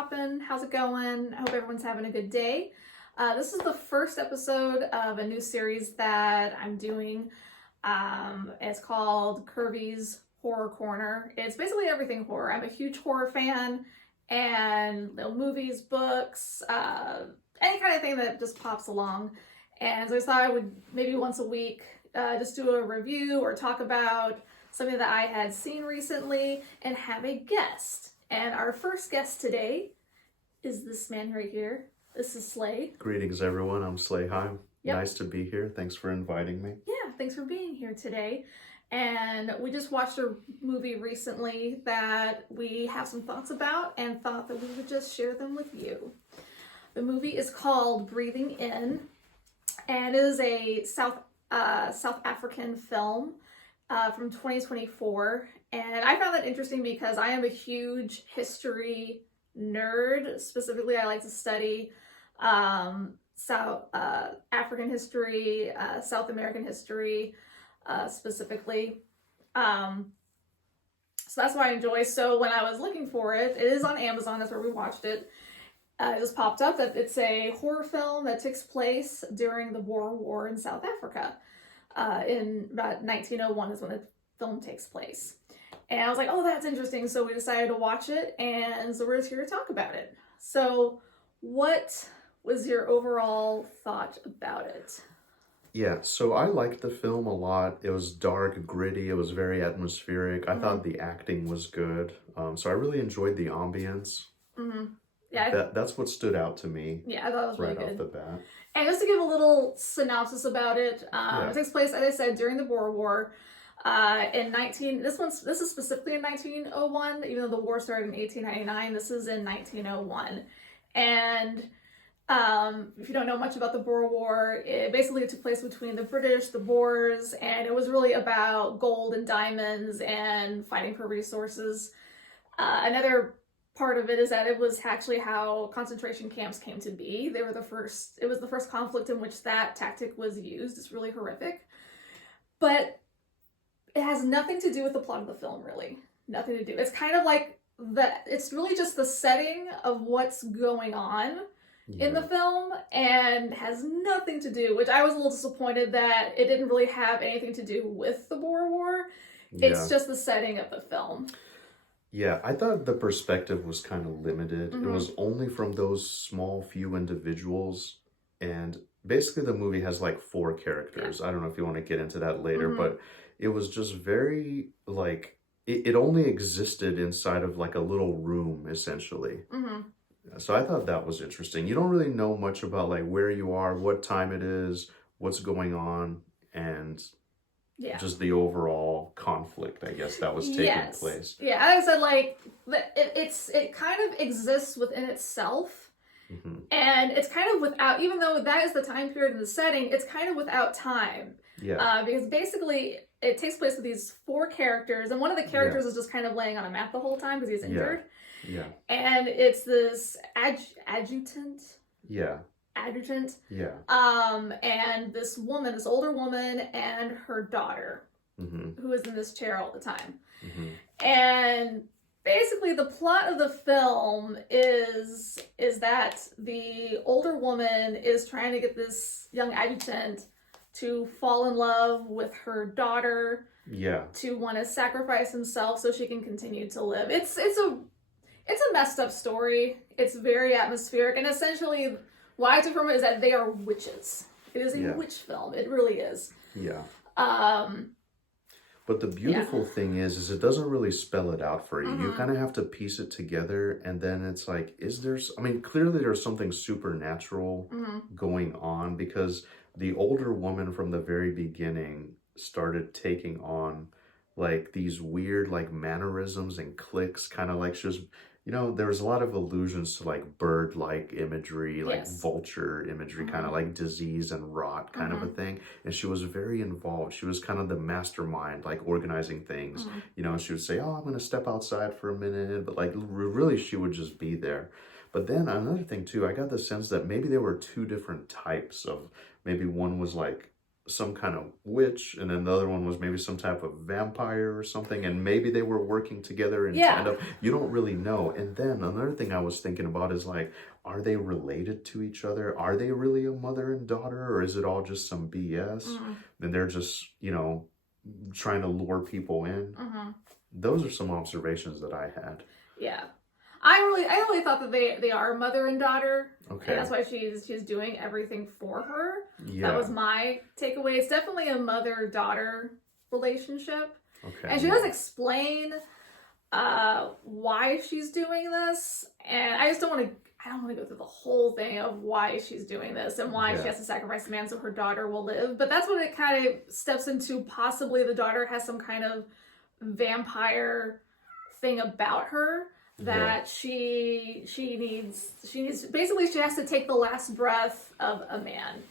poppin'? How's it going? I hope everyone's having a good day. This is the first episode of a new series that I'm doing. It's called Curvy's Horror Corner. It's basically everything horror. I'm a huge horror fan, and movies, books, any kind of thing that just pops along. And so I thought I would maybe once a week just do a review or talk about something that I had seen recently and have a guest. And our first guest today is this man right here. This is Slay. Greetings, everyone. I'm Slayheim. Yep. Nice to be here. Thanks for inviting me. Yeah, thanks for being here today. And we just watched a movie recently that we have some thoughts about and thought that we would just share them with you. The movie is called Breathing In, and it is a South African film from 2024. And I found that interesting because I am a huge history nerd. Specifically, I like to study South African history, South American history specifically. So that's what I enjoy. So when I was looking for it, it is on Amazon. That's where we watched it. It just popped up that it's a horror film that takes place during the Boer War in South Africa. In about 1901 is when the film takes place. And I was like, oh, that's interesting. So we decided to watch it, and so we're just here to talk about it. So what was your overall thought about it? Yeah, so I liked the film a lot. It was dark, gritty. It was very atmospheric. I thought the acting was good. So I really enjoyed the ambience. Yeah, That's what stood out to me. Yeah, I thought it was really right good. off the bat. And just to give a little synopsis about it, it takes place, as I said, during the Boer War. This is specifically in 1901, even though the war started in 1899. This is in 1901, and if you don't know much about the Boer War, it basically took place between the British, the Boers, and it was really about gold and diamonds and fighting for resources. Another part of it is that it was actually how concentration camps came to be. It was the first conflict in which that tactic was used. It's really horrific. But it has nothing to do with the plot of the film, really. Nothing to do. It's kind of like it's really just the setting of what's going on in the film, and has nothing to do, which I was a little disappointed that it didn't really have anything to do with the Boer War. It's just the setting of the film. Yeah, I thought the perspective was kind of limited. It was only from those small few individuals, and basically the movie has like 4 characters. Yeah. I don't know if you want to get into that later, but it was just very like it only existed inside of like a little room essentially. So I thought that was interesting. You don't really know much about like where you are, what time it is, what's going on, and just the overall conflict, I guess, that was taking place. Yeah, as I said, like it kind of exists within itself, and it's kind of without, even though that is the time period and the setting, it's kind of without time. Yeah. Because basically it takes place with these 4 characters, and one of the characters is just kind of laying on a mat the whole time because he's injured. Yeah. And it's this adjutant. Yeah. Adjutant. Yeah. And this woman, this older woman, and her daughter, who is in this chair all the time. And basically the plot of the film is that the older woman is trying to get this young adjutant to fall in love with her daughter. Yeah. To want to sacrifice himself so she can continue to live. It's a messed up story. It's very atmospheric, and essentially what I took from it is that they are witches. It is a witch film. It really is. Yeah. But the beautiful thing is it doesn't really spell it out for you. You kind of have to piece it together, and then it's like, clearly there's something supernatural going on, because the older woman from the very beginning started taking on like these weird like mannerisms and clicks, kind of like she was, there was a lot of allusions to like bird-like imagery, like vulture imagery, kind of like disease and rot kind of a thing. And she was very involved. She was kind of the mastermind, like organizing things. She would say, oh, I'm going to step outside for a minute. But like really she would just be there. But then another thing too, I got the sense that maybe there were 2 different types of, maybe one was like some kind of witch, and then the other one was maybe some type of vampire or something, and maybe they were working together in tandem. You don't really know. And then another thing I was thinking about is like, are they related to each other? Are they really a mother and daughter, or is it all just some BS? And they're just, you know, trying to lure people in. Those are some observations that I had. Yeah. I really thought that they are mother and daughter. Okay. And that's why she's doing everything for her. Yeah. That was my takeaway. It's definitely a mother-daughter relationship. Okay. And she does explain why she's doing this. And I don't want to go through the whole thing of why she's doing this and why she has to sacrifice a man so her daughter will live. But that's what it kind of steps into. Possibly the daughter has some kind of vampire thing about her that she needs basically she has to take the last breath of a man.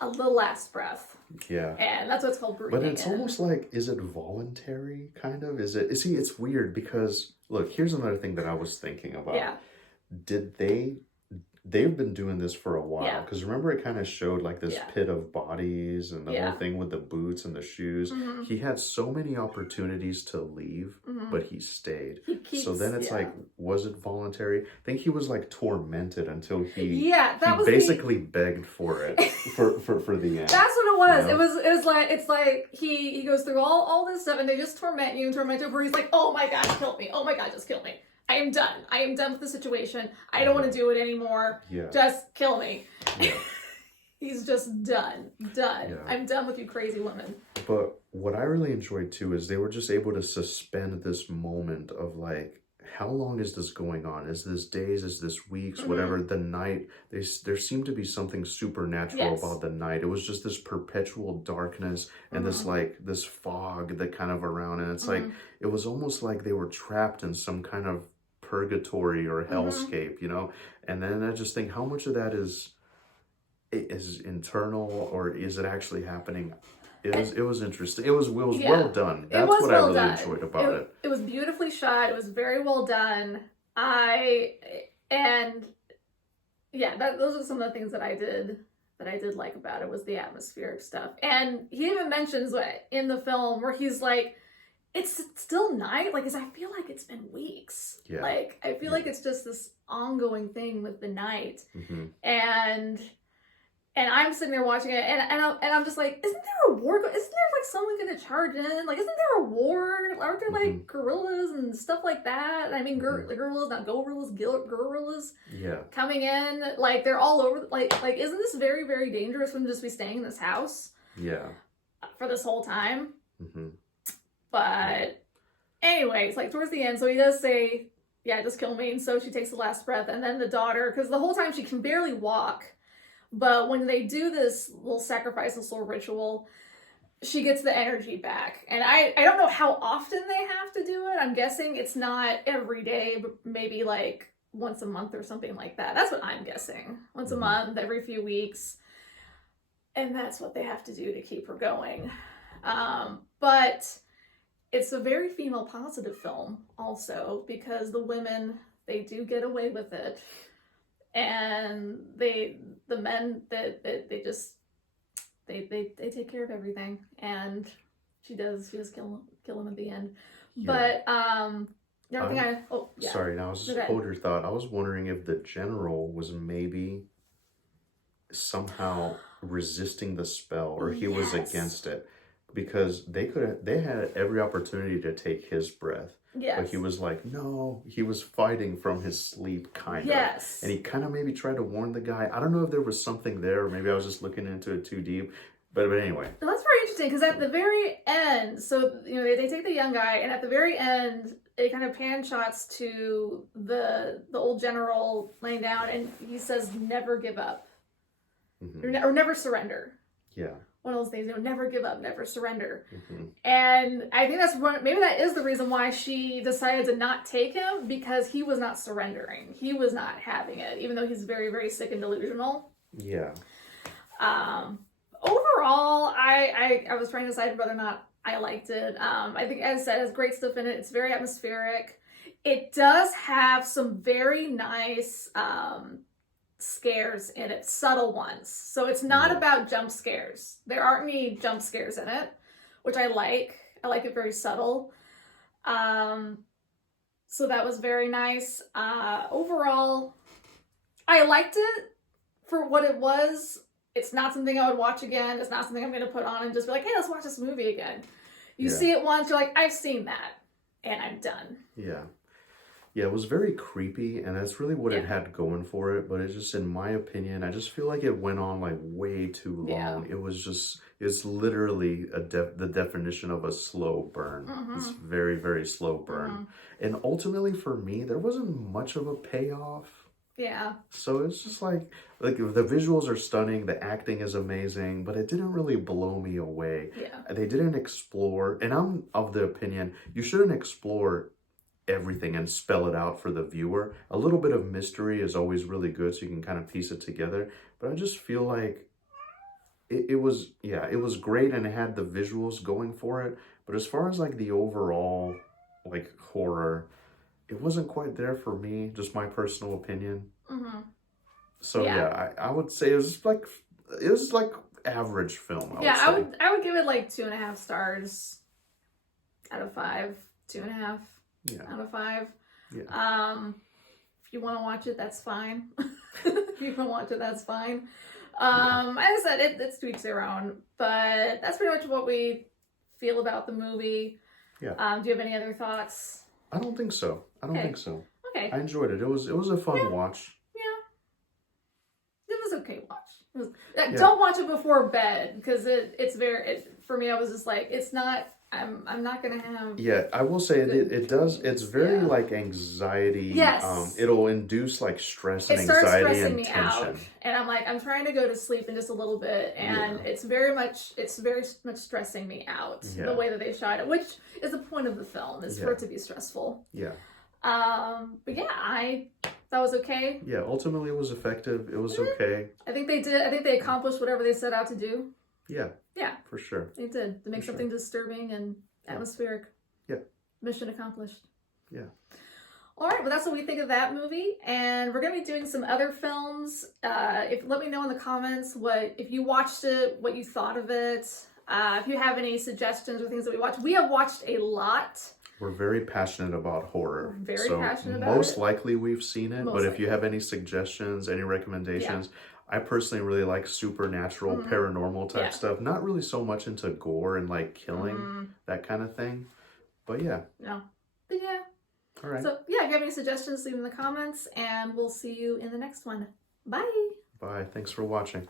The last breath. Yeah. And that's what's called breathing. But it's almost like, is it voluntary, kind of? See, it's weird because, look, here's another thing that I was thinking about. Yeah. They've been doing this for a while. Because remember it kind of showed like this pit of bodies and the whole thing with the boots and the shoes. He had so many opportunities to leave, but he stayed. So then it's like, was it voluntary? I think he was like tormented until he basically begged for it for the end. That's what it was. You know? It's like he goes through all this stuff and they just torment you where he's like, oh my God, kill me. Oh my God, just kill me. I am done. I am done with the situation. I don't want to do it anymore. Just kill me. He's just done. I'm done with you crazy women. But what I really enjoyed too is they were just able to suspend this moment of like, how long is this going on? Is this days? Is this weeks? Whatever. The night, there seemed to be something supernatural about the night. It was just this perpetual darkness and this fog that kind of around. And it's like, it was almost like they were trapped in some kind of purgatory or hellscape, you know? And then I just think, how much of that is internal, or is it actually happening? It was interesting. It was well done. That's what I really enjoyed about it. It was beautifully shot. It was very well done. Those are some of the things that I did like about it, was the atmospheric stuff. And he even mentions in the film where he's like, it's still night. Like, I feel like it's been weeks. Yeah. Like, I feel like it's just this ongoing thing with the night. And I'm sitting there watching it, and I'm just like, isn't there a war? Isn't there like someone gonna charge in? Like, isn't there a war? Aren't there like guerrillas and stuff like that? I mean, guerrillas, not gorillas, guerrillas. Yeah. Coming in, like they're all over. Like, isn't this very, very dangerous for them to just be staying in this house? Yeah. For this whole time. But anyway, it's like towards the end, so he does say, yeah, just kill me. And so she takes the last breath, and then the daughter, because the whole time she can barely walk, but when they do this little sacrifice, this little ritual, she gets the energy back. And I don't know how often they have to do it. I'm guessing it's not every day, but maybe like once a month or something like that. That's what I'm guessing. Once a month, every few weeks. And that's what they have to do to keep her going. But it's a very female positive film also, because the women, they do get away with it. And the men that they take care of everything, and she does kill him at the end. But sorry, now I was just hold your thought. I was wondering if the general was maybe somehow resisting the spell, or he was against it, because they had every opportunity to take his breath. Yes. But he was like, no, he was fighting from his sleep, kind of. Yes. And he kind of maybe tried to warn the guy. I don't know if there was something there, or maybe I was just looking into it too deep. But anyway. Well, that's very interesting, because at the very end, so, you know, they take the young guy, and at the very end, it kind of pan shots to the old general laying down, and he says, never give up. Or never surrender. Yeah. One of those things, you know, never give up, never surrender. And I think maybe that is the reason why she decided to not take him, because he was not surrendering. He was not having it, even though he's very, very sick and delusional. Yeah. Overall, I was trying to decide whether or not I liked it. I think, as I said, it has great stuff in it. It's very atmospheric. It does have some very nice scares in it, subtle ones. So it's not about jump scares. There aren't any jump scares in it, which I like. I like it very subtle. So that was very nice. Overall, I liked it for what it was. It's not something I would watch again. It's not something I'm going to put on and just be like, hey, let's watch this movie again. You see it once, you're like, I've seen that, and I'm done. Yeah. Yeah, it was very creepy, and that's really what it had going for it. But it's just, in my opinion, I just feel like it went on like way too long. Yeah. It was just, it's literally the definition of a slow burn. It's very, very slow burn. And ultimately for me, there wasn't much of a payoff. Yeah. So it's just like the visuals are stunning, the acting is amazing, but it didn't really blow me away. Yeah. They didn't explore, and I'm of the opinion, you shouldn't explore everything and spell it out for the viewer. A little bit of mystery is always really good, so you can kind of piece it together. But I just feel like it was great, and it had the visuals going for it. But as far as like the overall like horror, it wasn't quite there for me. Just my personal opinion. So I would say it was like average film. I would give it like 2.5 stars out of 5. 2.5. Out of 5. Yeah. If you want to watch it, that's fine. If you want to watch it, that's fine. As I said, it's to each their own. But that's pretty much what we feel about the movie. Yeah. Do you have any other thoughts? I don't think so. Okay. I enjoyed it. It was a fun watch. Yeah. It was okay watch. Don't watch it before bed, because it's very. For me, I was just like, it's not. I'm not gonna have. Yeah, I will say it does. It's very like anxiety. Yes. It'll induce like stress and anxiety and me tension. Out, and I'm like, I'm trying to go to sleep in just a little bit, and it's very much stressing me out. The way that they shot it, which is the point of the film, is for it to be stressful. Yeah. But I thought it was okay. Yeah, ultimately it was effective. It was okay. I think they accomplished whatever they set out to do. Yeah. Yeah. For sure. They did. To make something disturbing and atmospheric. Yeah. Mission accomplished. Yeah. All right, well, that's what we think of that movie, and we're going to be doing some other films. Let me know in the comments if you watched it, what you thought of it. If you have any suggestions or things that we watched. We have watched a lot. We're very passionate about horror. Very passionate about it. Most likely we've seen it, but if you have any suggestions, any recommendations, I personally really like supernatural, paranormal type stuff. Not really so much into gore and like killing, that kind of thing. But yeah. No. But yeah. All right. So yeah, if you have any suggestions, leave them in the comments, and we'll see you in the next one. Bye. Bye. Thanks for watching.